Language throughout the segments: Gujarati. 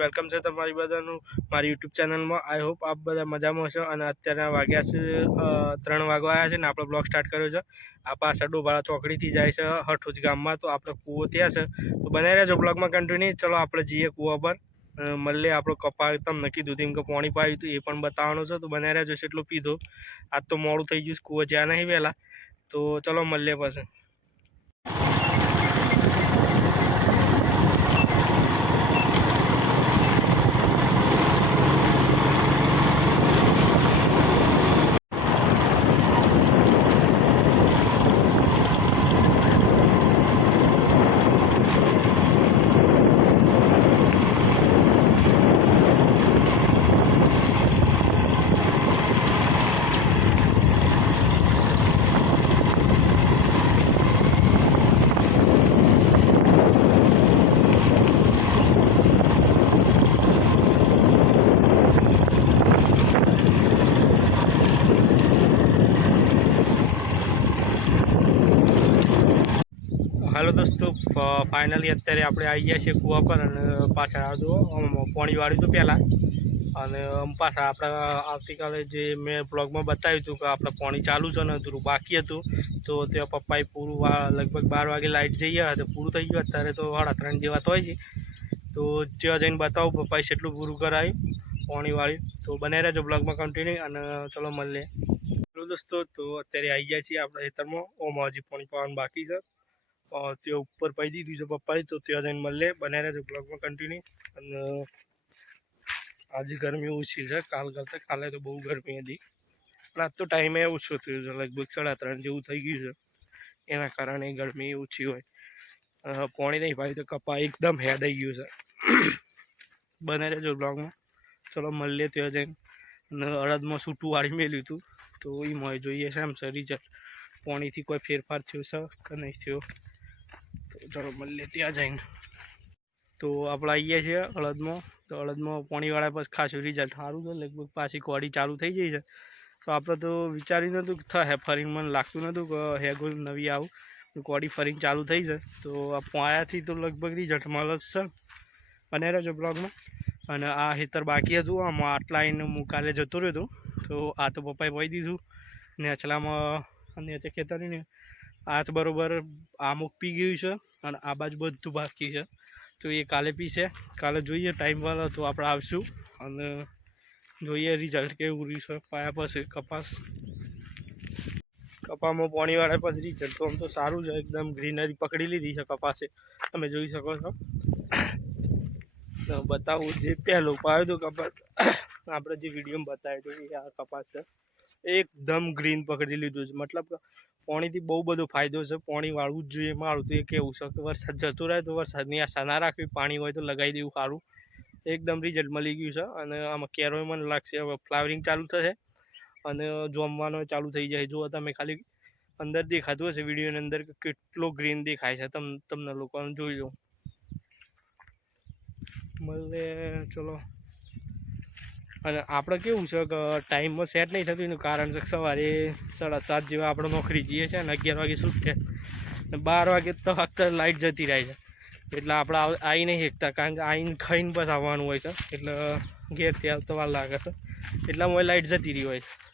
વેલકમ છે તમારી બધાનું મારી યુટ્યુબ ચેનલમાં. આઈ હોપ આપ બધા મજામાં હશો અને અત્યારે વાગ્યા છે ત્રણ વાગવા આવ્યા છે ને આપણે બ્લોગ સ્ટાર્ટ કર્યો છે. આ પાછળ ડોબાળા ચોકડીથી જાય છે હઠુજ ગામમાં. તો આપણે કૂવો ત્યાં છે. તો બનાવી રહ્યા છો બ્લોગમાં કન્ટિન્યુ ચલો આપણે જઈએ કૂવા પર. મળીએ આપણો કપા તમને કીધું તેમ કે પાણી પાયું હતું એ પણ બતાવવાનું છે. તો બનાવી રહ્યા છો એટલું પીધો. આજ તો મોડું થઈ ગયું કૂવો જ્યાં નહીં વહેલા. તો ચલો મળીએ પછી. દોસ્તો ફાઇનલી અત્યારે આપણે આવી ગયા છીએ કૂવા પર અને પાછળ આમ પાણી વાળ્યું હતું પહેલાં. અને પાછા આપણે આવતીકાલે જે મેં બ્લોગમાં બતાવ્યું હતું કે આપણે પાણી ચાલુ છે ને થોડું બાકી હતું, તો ત્યાં પપ્પાએ પૂરું લગભગ બાર વાગે લાઇટ ગયા તો પૂરું થઈ ગયું. અત્યારે તો સાડા ત્રણ જેવા તો હોય છે. તો ત્યાં જઈને બતાવું, પપ્પાએ કેટલું પૂરું કરાયું, પાણી વાળ્યું. તો બનાવી રહેજો બ્લોગમાં કન્ટિન્યુ અને ચલો મળીએ. દોસ્તો, તો અત્યારે આવી ગયા છીએ આપણે ખેતરમાં. ઓમાં હજી પાણી પાવાનું બાકી છે. તે ઉપર પાઈ દીધું છે પપ્પાએ, તો ત્યાં જઈને મળે. બનાવી રહેજો બ્લોગમાં કન્ટિન્યુ અને આજે ગરમી ઓછી છે. કાલ કરતાં કાલે તો બહુ ગરમી હતી. પણ આજ તો ટાઈમે ઓછો થયો છે. લગભગ સાડા ત્રણ જેવું થઈ ગયું છે. એના કારણે ગરમી ઓછી હોય. પોણી નહીં ભાઈ તો કપા એકદમ હેડાઈ ગયું છે. બનાવી રહેજો બ્લોગમાં ચલો મળીએ ત્યાં જઈને. અને અડદમાં સૂટું વાળી મેલ્યું હતું. તો એમાં જોઈએ છે. એમ છે. રિઝલ્ટ પાણીથી કોઈ ફેરફાર થયો છે કે નહીં થયો? ચાલો, મળીએ, ત્યાં જઈને. તો આપણે આવીએ છીએ અડદમાં તો અડદમાં પાણીવાળા પછી ખાસું રિઝલ્ટ સારું છે. લગભગ પાછી કોડી ચાલુ થઈ જાય છે. તો આપણે તો વિચાર્યું નહોતું કે થાય, ફરીને મને લાગતું નહોતું કે હે કોઈ નવી આવું. કોડી ફરીને ચાલુ થઈ છે. તો આ પોયાથી તો લગભગ રિઝલ્ટ મળે જ છે. અને રહેજો બ્લોગમાં. અને આ હેતર બાકી હતું. આમાં આટલા એને હું કાલે જતો રહ્યો હતો. તો આ તો પપ્પાએ પાઈ દીધું. ને અચલામાં અને તે હાથ બરોબર આમુક પી ગયું છે અને આ બાજુ બધું બાકી છે. તો એ કાલે પીશે કાલે જોઈએ ટાઈમ વાળો તો આપણે આવશું. અને જોઈએ રિઝલ્ટ કેવું રહ્યું છે, પાયા પછી કપાસ. કપામાં પાણીવાળા પછી રિઝલ્ટ તો આમ તો સારું છે. એકદમ ગ્રીનરી પકડી લીધી છે કપાસે. તમે જોઈ શકો છો. તો બતાવું જે પહેલો પાયો તો કપાસ. આપણે જે વિડીયોમાં બતાવ્યો હતો, એ આ કપાસ છે. એકદમ ગ્રીન પકડી લીધું છે. મતલબ પાણીથી બહુ બધો ફાયદો છે. પાણી વાળવું જ જોઈએ. મારું તો એ કેવું છે કે વરસાદ જતો રહે તો વરસાદની આશા ના રાખવી. પાણી હોય તો લગાવી દેવું સારું. એકદમ રિઝલ્ટ મળી ગયું છે અને આમાં કેરોય મને લાગશે. હવે ફ્લાવરિંગ ચાલુ થશે અને જોમવાનો ચાલુ થઈ જાય. જો તમે ખાલી અંદર દેખાતું હશે વિડીયોની અંદર કેટલો ગ્રીન દેખાય છે. તમ, તમને લોકોને જોઈ લો મળે ચલો. અને આપણે કેવું છે કે ટાઈમમાં સેટ નહીં થતું એનું કારણ છે સવારે સાડા સાત જેવા આપણે નોકરી જઈએ છીએ અને અગિયાર વાગે છૂટે અને બાર વાગે તો ફક્ત લાઇટ જતી રહે છે. એટલે આપણે આવ- નહીં શકતા કારણ કે આવીને ખાઈને બસ આવવાનું હોય છે. એટલે ઘેરથી આવતો વાર લાગે છે. એટલામાં લાઇટ જતી રહી હોય છે.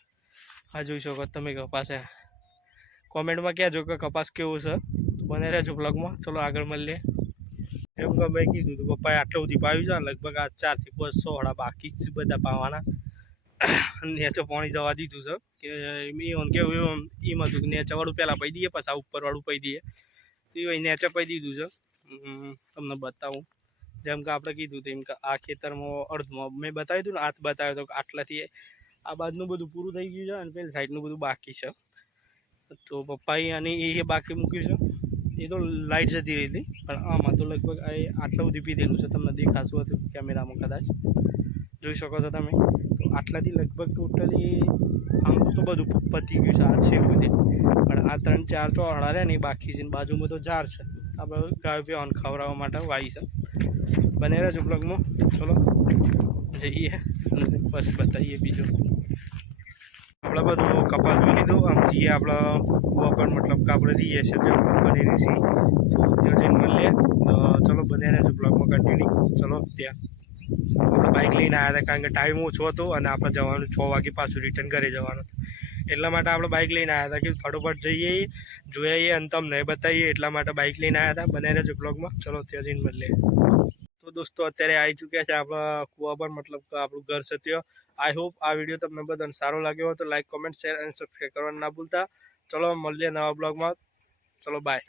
આ જોઈ શકો તમે કપાસે. કોમેન્ટમાં કહેજો કે કપાસ કેવો છે. બને રહેજો બ્લોગમાં ચલો આગળ મળીએ. એમ કે મેં કીધું તો પપ્પાએ આટલું બધી પાવ્યું છે લગભગ આ ચારથી પાંચ સોળા બાકી જ બધા પાવાના. નેચો પાણી જવા દીધું છે. કે એમ કેવું, એમ એમ હતું કે નેચાવાળું પહેલાં પી દઈએ, પછી ઉપરવાળું પી દઈએ. તો એ નેચે પાઈ દીધું છે. તમને બતાવું. જેમ કે આપણે કીધું તેમ કે આ ખેતરમાં અડધમાં, મેં બતાવ્યું હતું ને હાથ બતાવ્યો હતો કે આટલાથી આ બાજુનું બધું પૂરું થઈ ગયું છે અને પેલી સાઈડનું બધું બાકી છે. તો પપ્પાએ અને એ બાકી મૂક્યું છે. એ તો લાઇટ જતી રહી હતી. પણ આમાં તો લગભગ આ આટલા સુધી પીધેલું છે. તમને દેખાશું હતું કેમેરામાં કદાચ. જોઈ શકો છો તમે. તો આટલાથી લગભગ ટોટલી આમ તો બધું પતી ગયું છે. આ છે બધે. પણ આ ત્રણ ચાર તો રહ્યા ને એ બાકી છે. બાજુમાં તો ઝાડ છે. આપણે ગાયો પીવાનું, ખવડાવવા માટે વાઈ છે. બને રહેજો બ્લોગમાં ચલો, જઈએ. બસ બતાવીએ બીજું. આપણે બધું કપાસ જોઈ લીધું. આમ જઈએ આપણા કૂવા પણ મતલબ કે આપણે જઈએ છીએ, ત્યાં બની રહીશી તો જઈને મળીએ તો ચલો બધાને રહેજો બ્લોગમાં કન્ટિન્યુ ચલો ત્યાં. બાઇક લઈને આવ્યા હતા કારણ કે ટાઈમ ઓછો હતો અને આપણે જવાનું છ વાગે પાછું રિટર્ન ઘરે જવાનું એટલા માટે આપણે બાઇક લઈને આવ્યા હતા કે ફટોફટ જઈએ, જોઈએ અને તમને બતાવીએ એટલા માટે બાઇક લઈને આવ્યા હતા. બને રહેજો બ્લોગમાં. ચલો ત્યાં જઈને મળીએ. તો દોસ્તો અત્યારે આવી ચૂક્યા છે આપણા કુવા પર મતલબ કે આપણું ઘર સત્ય આઈ હોપ આ વીડિયો તમને બધાને સારો લાગ્યો હોય તો લાઇક કોમેન્ટ શેર અને સબસ્ક્રાઈબ કરવાનું ના ભૂલતા. ચલો મળીએ નવા બ્લોગમાં ચલો બાય